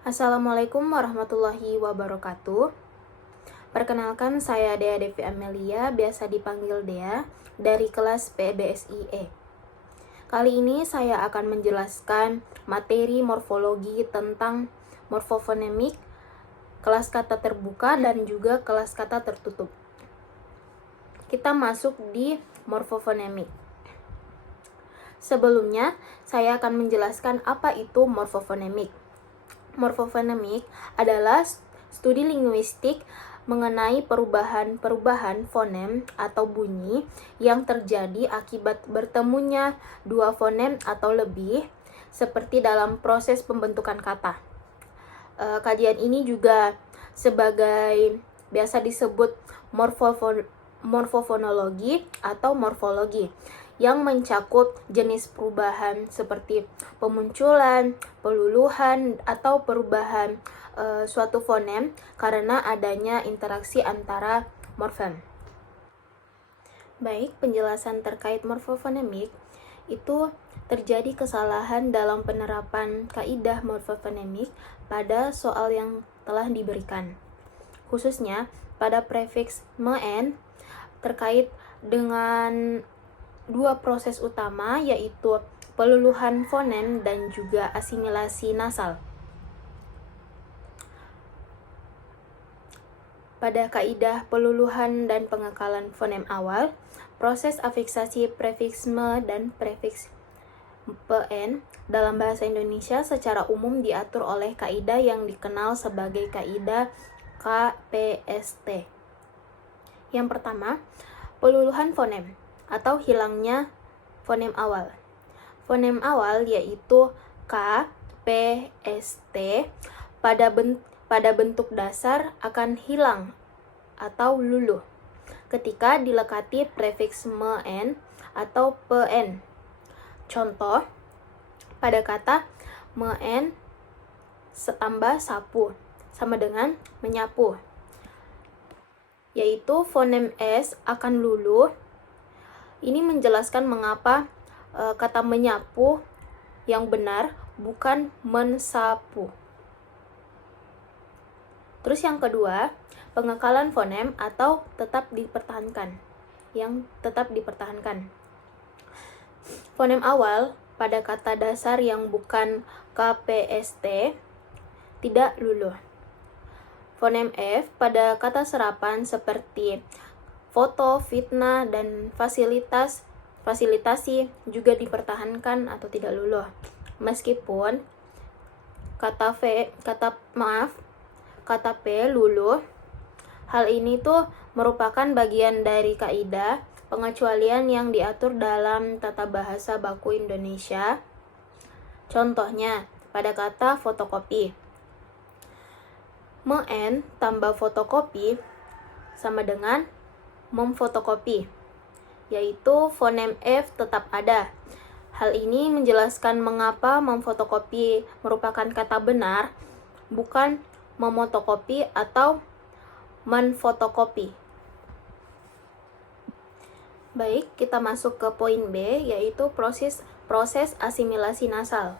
Assalamualaikum warahmatullahi wabarakatuh. Perkenalkan, saya Dea Devi Amelia, biasa dipanggil Dea, dari kelas PBSIE. Kali ini saya akan menjelaskan materi morfologi tentang morfofonemik, kelas kata terbuka dan juga kelas kata tertutup. Kita masuk di morfofonemik. Sebelumnya, saya akan menjelaskan apa itu morfofonemik. Morfofonemik adalah studi linguistik mengenai perubahan-perubahan fonem atau bunyi yang terjadi akibat bertemunya dua fonem atau lebih, seperti dalam proses pembentukan kata. Kajian ini juga sebagai biasa disebut morfofonologi atau morfologi, yang mencakup jenis perubahan seperti pemunculan, peluluhan, atau perubahan suatu fonem karena adanya interaksi antara morfem. Baik, penjelasan terkait morfofonemik itu terjadi kesalahan dalam penerapan kaidah morfofonemik pada soal yang telah diberikan, khususnya pada prefiks -en terkait dengan dua proses utama, yaitu peluluhan fonem dan juga asimilasi nasal. Pada kaidah peluluhan dan pengekalan fonem awal, proses afiksasi prefiks -me dan prefiks -en dalam bahasa Indonesia secara umum diatur oleh kaidah yang dikenal sebagai kaidah KPST. Yang pertama, peluluhan fonem atau hilangnya fonem awal. Fonem awal yaitu K, P, S, T pada bentuk dasar akan hilang atau luluh ketika dilekati prefiks -en atau -en. Contoh, pada kata -en tambah sapu sama dengan menyapu, yaitu fonem S akan luluh. Ini menjelaskan mengapa kata menyapu yang benar bukan mensapu. Terus yang kedua, pengekalan fonem atau tetap dipertahankan. Fonem awal pada kata dasar yang bukan KPST tidak luluh. Fonem F pada kata serapan seperti foto, fitnah, dan fasilitasi juga dipertahankan atau tidak luluh. Meskipun kata P luluh. Hal ini tuh merupakan bagian dari kaidah pengecualian yang diatur dalam tata bahasa baku Indonesia. Contohnya, pada kata fotokopi. -en tambah fotokopi sama dengan memfotokopi, yaitu fonem F tetap ada. Hal ini menjelaskan mengapa memfotokopi merupakan kata benar, bukan memotokopi atau menfotokopi. Baik, kita masuk ke poin B, yaitu proses asimilasi nasal.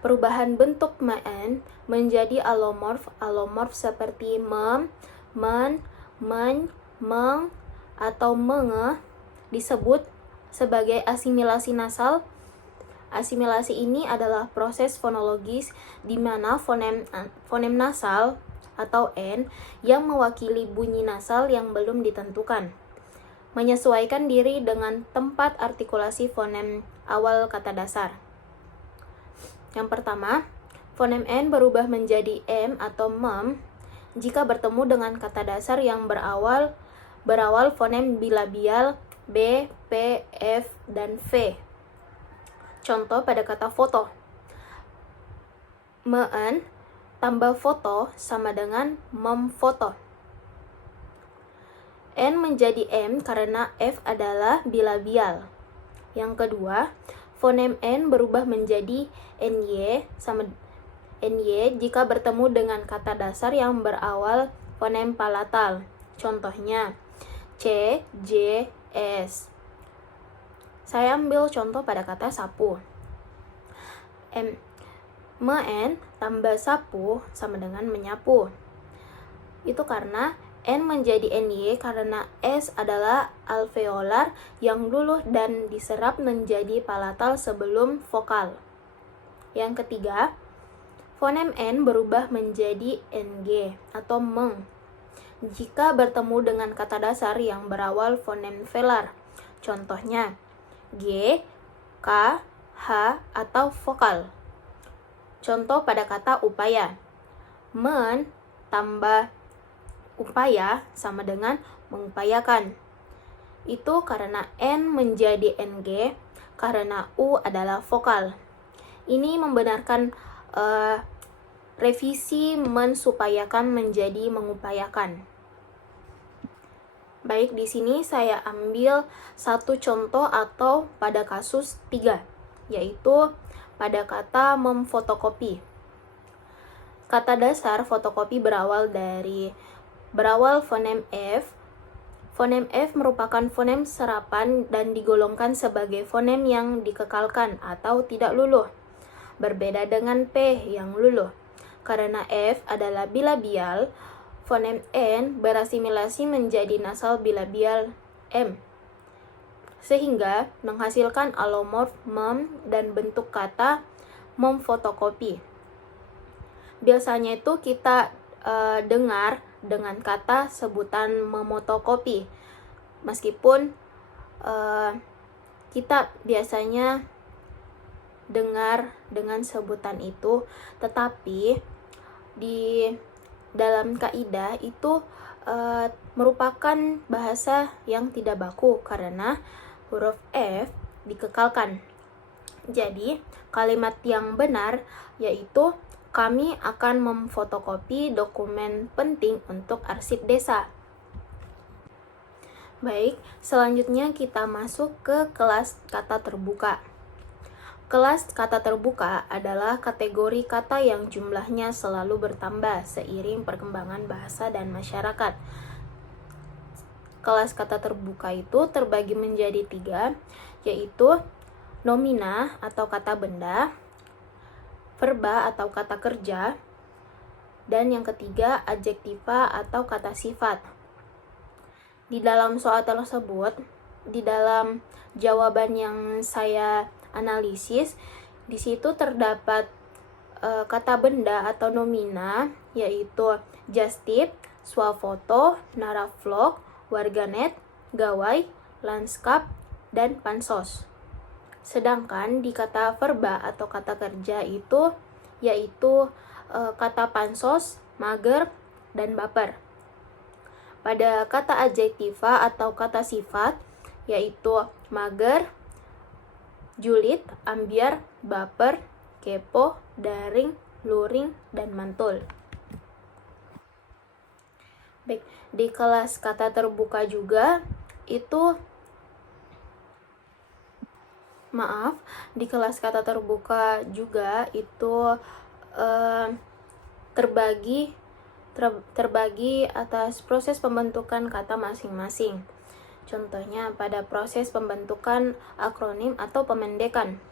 Perubahan bentuk -en menjadi alomorf seperti mem, men, meng, atau menge disebut sebagai asimilasi nasal. Asimilasi ini adalah proses fonologis di mana fonem nasal atau N yang mewakili bunyi nasal yang belum ditentukan, menyesuaikan diri dengan tempat artikulasi fonem awal kata dasar. Yang pertama, fonem N berubah menjadi M atau mem jika bertemu dengan kata dasar yang berawal fonem bilabial B, P, F, dan V. Contoh pada kata foto. -en tambah foto sama dengan memfoto. N menjadi M karena F adalah bilabial. Yang kedua, fonem N berubah menjadi NY jika bertemu dengan kata dasar yang berawal fonem palatal. Contohnya, C, J, S. Saya ambil contoh pada kata sapu. Men tambah sapu sama dengan menyapu. Itu karena N menjadi NY karena S adalah alveolar yang luluh dan diserap menjadi palatal sebelum vokal. Yang ketiga, fonem N berubah menjadi NG atau meng jika bertemu dengan kata dasar yang berawal fonem velar. Contohnya, G, K, H, atau vokal. Contoh pada kata upaya. Men tambah upaya sama dengan mengupayakan. Itu karena N menjadi NG karena U adalah vokal. Ini membenarkan revisi mensupayakan menjadi mengupayakan. Baik, di sini saya ambil satu contoh atau pada kasus 3, yaitu pada kata memfotokopi. Kata dasar fotokopi berawal fonem F. Fonem F merupakan fonem serapan dan digolongkan sebagai fonem yang dikekalkan atau tidak luluh. Berbeda dengan P yang luluh. Karena F adalah bilabial, fonem N berasimilasi menjadi nasal bilabial M, sehingga menghasilkan alomorf mem dan bentuk kata memfotokopi. Biasanya itu kita dengar dengan kata sebutan memotokopi, meskipun kita biasanya dengar dengan sebutan itu, tetapi di dalam kaidah itu merupakan bahasa yang tidak baku karena huruf F dikekalkan. Jadi, kalimat yang benar yaitu kami akan memfotokopi dokumen penting untuk arsip desa. Baik, selanjutnya kita masuk ke kelas kata terbuka. Kelas kata terbuka adalah kategori kata yang jumlahnya selalu bertambah seiring perkembangan bahasa dan masyarakat. Kelas kata terbuka itu terbagi menjadi 3, yaitu nomina atau kata benda, verba atau kata kerja, dan yang ketiga adjektiva atau kata sifat. Di dalam soal tersebut, di dalam jawaban yang saya analisis, di situ terdapat kata benda atau nomina, yaitu justip, swafoto, naravlog, warganet, gawai, lanskap, dan pansos. Sedangkan di kata verba atau kata kerja itu yaitu kata pansos, mager, dan baper. Pada kata adjektiva atau kata sifat yaitu mager, julid, ambiar, baper, kepo, daring, luring, dan mantul. Baik, di kelas kata terbuka juga itu di kelas kata terbuka juga itu terbagi atas proses pembentukan kata masing-masing. Contohnya pada proses pembentukan akronim atau pemendekan.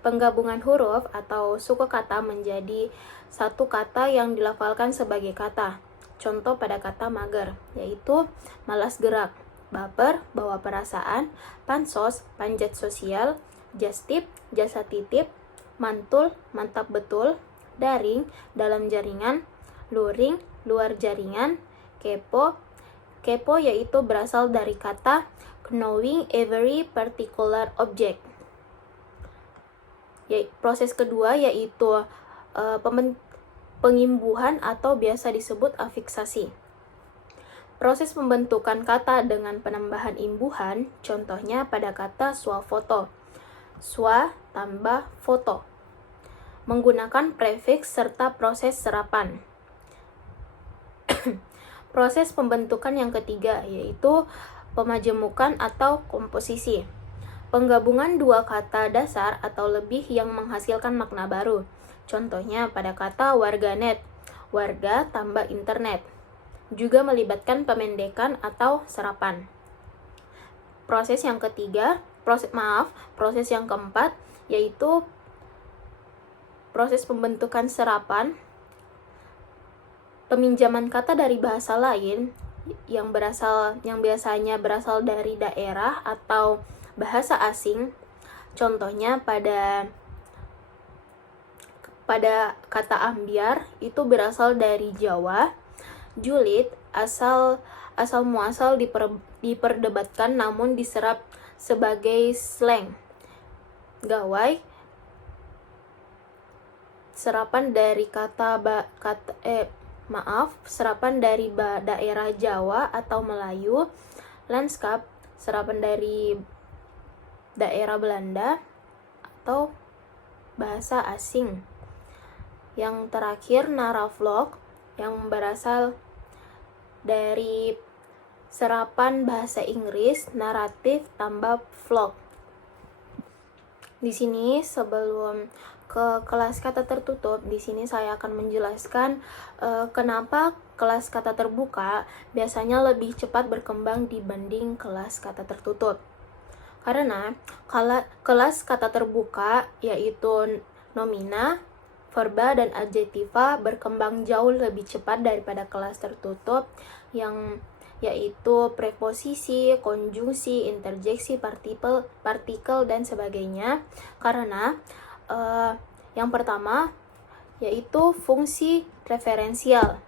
Penggabungan huruf atau suku kata menjadi satu kata yang dilafalkan sebagai kata. Contoh pada kata mager, yaitu malas gerak, baper, bawa perasaan, pansos, panjat sosial, justip, jasa titip, mantul, mantap betul, daring, dalam jaringan, luring, luar jaringan, kepo. Kepo yaitu berasal dari kata knowing every particular object. Proses kedua yaitu pengimbuhan atau biasa disebut afiksasi. Proses pembentukan kata dengan penambahan imbuhan, contohnya pada kata swafoto. Swa tambah foto. Menggunakan prefiks serta proses serapan. Proses pembentukan yang ketiga yaitu pemajemukan atau komposisi. Penggabungan dua kata dasar atau lebih yang menghasilkan makna baru. Contohnya pada kata warganet, warga tambah internet. Juga melibatkan pemendekan atau serapan. Proses yang keempat yaitu proses pembentukan serapan, peminjaman kata dari bahasa lain yang biasanya berasal dari daerah atau bahasa asing. Contohnya pada kata ambyar itu berasal dari Jawa. Julid asal muasal diperdebatkan namun diserap sebagai slang. Gawai serapan dari serapan dari daerah Jawa atau Melayu. Lanskap serapan dari daerah Belanda atau bahasa asing. Yang terakhir, naravlog yang berasal dari serapan bahasa Inggris, naratif tambah vlog. Di sini sebelum ke kelas kata tertutup, di sini saya akan menjelaskan kenapa kelas kata terbuka biasanya lebih cepat berkembang dibanding kelas kata tertutup. Karena kelas kata terbuka yaitu nomina, verba, dan adjektiva berkembang jauh lebih cepat daripada kelas tertutup yang yaitu preposisi, konjungsi, interjeksi, partikel, dan sebagainya. Karena yang pertama yaitu fungsi referensial.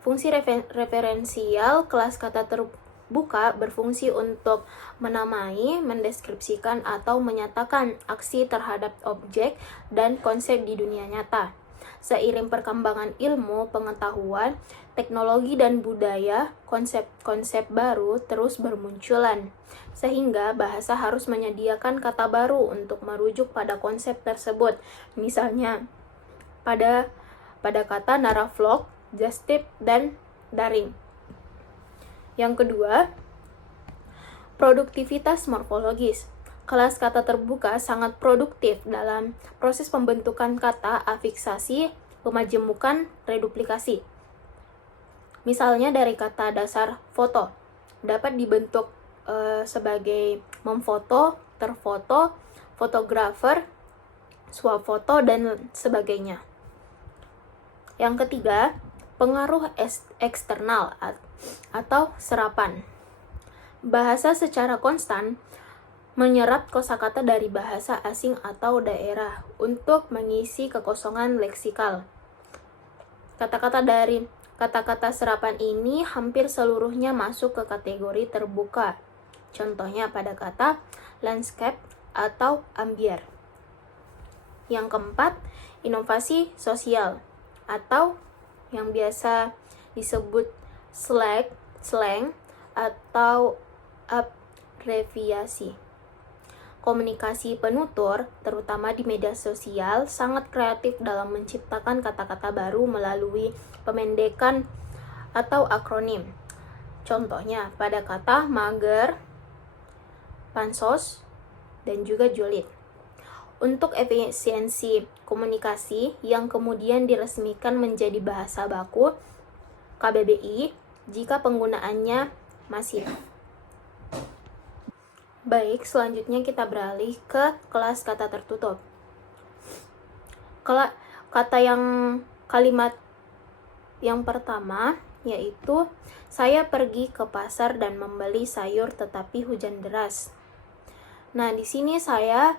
Fungsi referensial kelas kata terbuka berfungsi untuk menamai, mendeskripsikan, atau menyatakan aksi terhadap objek dan konsep di dunia nyata. Seiring perkembangan ilmu, pengetahuan, teknologi, dan budaya, konsep-konsep baru terus bermunculan, sehingga bahasa harus menyediakan kata baru untuk merujuk pada konsep tersebut. Misalnya, pada kata naravlog, justip, dan daring. Yang kedua, produktivitas morfologis. Kelas kata terbuka sangat produktif dalam proses pembentukan kata, afiksasi, pemajemukan, reduplikasi. Misalnya dari kata dasar foto, dapat dibentuk sebagai memfoto, terfoto, fotografer, swafoto, dan sebagainya. Yang ketiga, pengaruh eksternal atau serapan. Bahasa secara konstan menyerap kosakata dari bahasa asing atau daerah untuk mengisi kekosongan leksikal. Kata-kata serapan ini hampir seluruhnya masuk ke kategori terbuka. Contohnya pada kata landscape atau ambyar. Yang keempat, inovasi sosial atau yang biasa disebut slang atau abreviasi. Komunikasi penutur, terutama di media sosial, sangat kreatif dalam menciptakan kata-kata baru melalui pemendekan atau akronim. Contohnya pada kata mager, pansos, dan juga julid. Untuk efisiensi komunikasi yang kemudian diresmikan menjadi bahasa baku KBBI jika penggunaannya masif. Baik, selanjutnya kita beralih ke kelas kata tertutup. Kalimat yang pertama yaitu saya pergi ke pasar dan membeli sayur tetapi hujan deras. Nah, di sini saya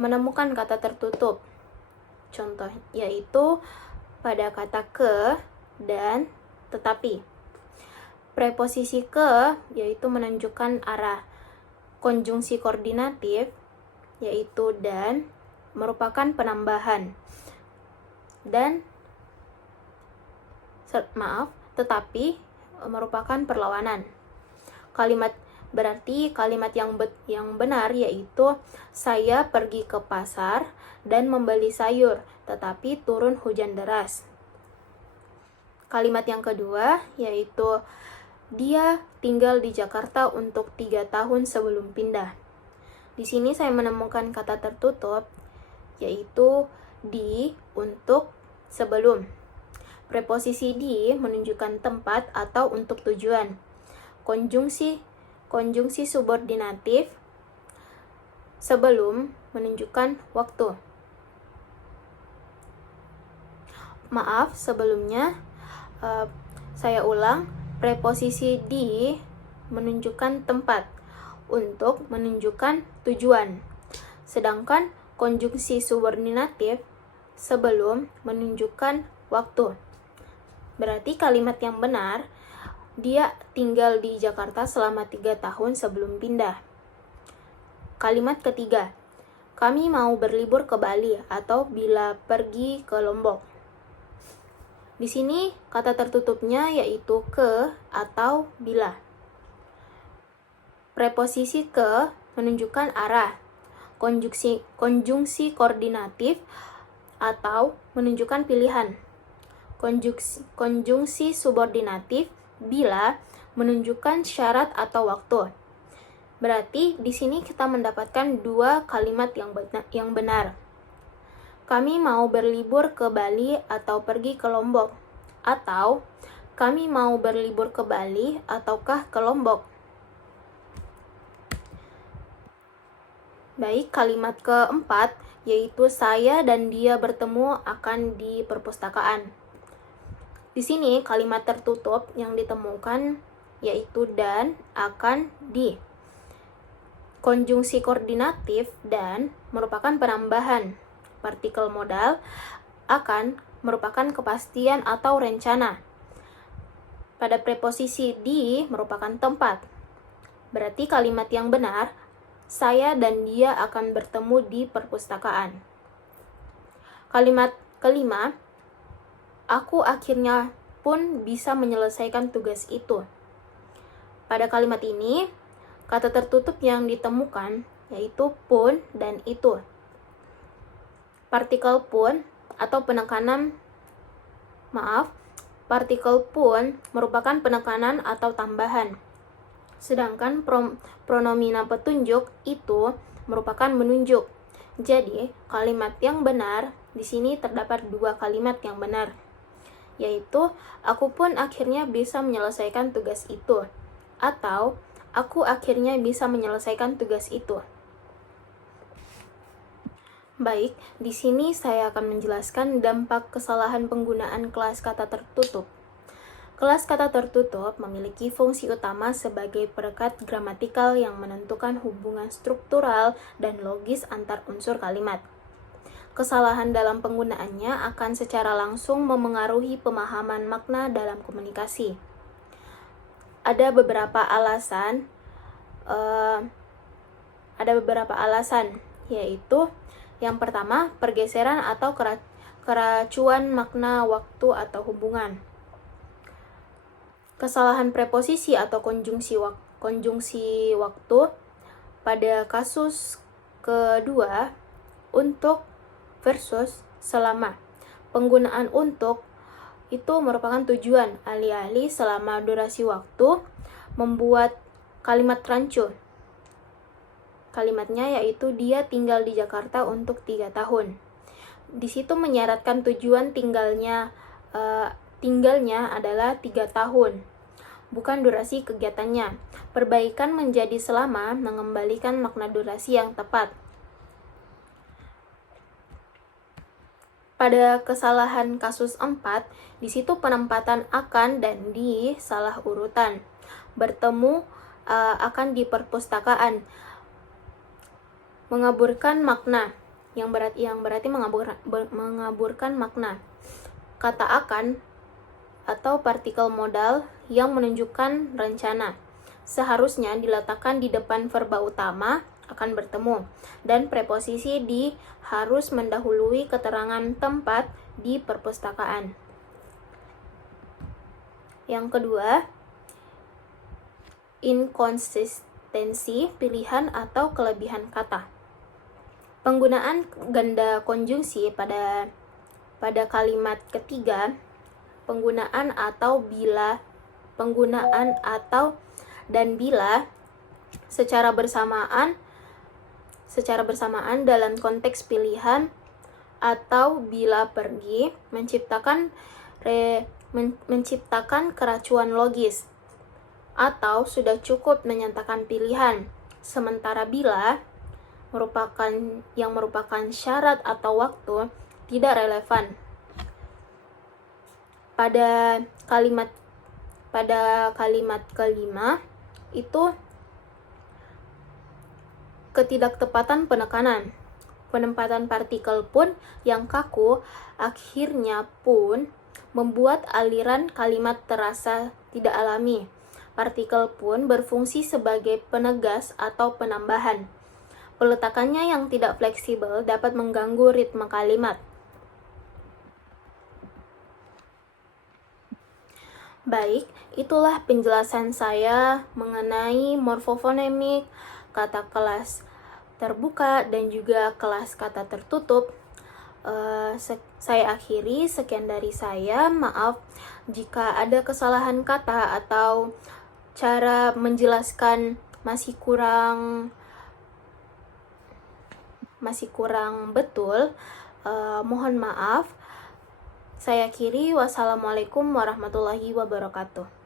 menemukan kata tertutup. Contoh yaitu pada kata ke dan tetapi. Preposisi ke yaitu menunjukkan arah. Konjungsi koordinatif yaitu dan merupakan penambahan. Tetapi merupakan perlawanan. Kalimat yang benar yaitu saya pergi ke pasar dan membeli sayur, tetapi turun hujan deras. Kalimat yang kedua yaitu dia tinggal di Jakarta untuk 3 tahun sebelum pindah. Di sini saya menemukan kata tertutup yaitu di, untuk, sebelum. Preposisi di menunjukkan tempat atau untuk tujuan. Konjungsi subordinatif sebelum menunjukkan waktu. Maaf, sebelumnya saya ulang, preposisi di menunjukkan tempat untuk menunjukkan tujuan. Sedangkan konjungsi subordinatif sebelum menunjukkan waktu. Berarti kalimat yang benar, dia tinggal di Jakarta selama 3 tahun sebelum pindah. Kalimat ketiga, kami mau berlibur ke Bali atau bila pergi ke Lombok. Di sini kata tertutupnya yaitu ke atau bila. Preposisi ke menunjukkan arah. Konjungsi koordinatif atau menunjukkan pilihan. Konjungsi subordinatif bila menunjukkan syarat atau waktu. Berarti di sini kita mendapatkan 2 kalimat yang benar. Kami mau berlibur ke Bali atau pergi ke Lombok. Atau kami mau berlibur ke Bali ataukah ke Lombok. Baik, kalimat keempat yaitu saya dan dia bertemu akan di perpustakaan. Di sini kalimat tertutup yang ditemukan yaitu dan, akan, di. Konjungsi koordinatif dan merupakan penambahan. Partikel modal akan merupakan kepastian atau rencana. Pada preposisi di merupakan tempat. Berarti kalimat yang benar, saya dan dia akan bertemu di perpustakaan. Kalimat kelima, aku akhirnya pun bisa menyelesaikan tugas itu. Pada kalimat ini, kata tertutup yang ditemukan yaitu pun dan itu. Partikel pun atau partikel pun merupakan penekanan atau tambahan. Sedangkan pronomina petunjuk itu merupakan menunjuk. Jadi, kalimat yang benar di sini terdapat 2 kalimat yang benar, yaitu aku pun akhirnya bisa menyelesaikan tugas itu, atau aku akhirnya bisa menyelesaikan tugas itu. Baik, di sini saya akan menjelaskan dampak kesalahan penggunaan kelas kata tertutup. Kelas kata tertutup memiliki fungsi utama sebagai perekat gramatikal yang menentukan hubungan struktural dan logis antar unsur kalimat. Kesalahan dalam penggunaannya akan secara langsung memengaruhi pemahaman makna dalam komunikasi. Ada beberapa alasan, yaitu yang pertama, pergeseran atau keracuan makna waktu atau hubungan. Kesalahan preposisi atau konjungsi waktu pada kasus kedua, untuk versus selama. Penggunaan untuk itu merupakan tujuan, alih-alih selama durasi waktu membuat kalimat rancu. Kalimatnya yaitu dia tinggal di Jakarta untuk 3 tahun. Di situ menyaratkan tujuan tinggalnya adalah 3 tahun, bukan durasi kegiatannya. Perbaikan menjadi selama mengembalikan makna durasi yang tepat. Pada kesalahan kasus 4, di situ penempatan akan dan di salah urutan. Bertemu akan di perpustakaan. Mengaburkan makna, yang berarti mengaburkan makna. Kata akan atau partikel modal yang menunjukkan rencana seharusnya diletakkan di depan verba utama akan bertemu, dan preposisi di harus mendahului keterangan tempat di perpustakaan. Yang kedua, inkonsistensi pilihan atau kelebihan kata. Penggunaan ganda konjungsi pada kalimat ketiga, penggunaan dan bila secara bersamaan dalam konteks pilihan atau bila pergi menciptakan keracuan logis, atau sudah cukup menyatakan pilihan, sementara bila merupakan syarat atau waktu tidak relevan. pada kalimat kelima itu ketidaktepatan penekanan. Penempatan partikel pun yang kaku akhirnya pun membuat aliran kalimat terasa tidak alami. Partikel pun berfungsi sebagai penegas atau penambahan. Peletakannya yang tidak fleksibel dapat mengganggu ritme kalimat. Baik, itulah penjelasan saya mengenai morfofonemik, kata kelas terbuka dan juga kelas kata tertutup. Saya akhiri, sekian dari saya. Maaf jika ada kesalahan kata atau cara menjelaskan masih kurang betul. Mohon maaf. Saya akhiri. Wassalamualaikum warahmatullahi wabarakatuh.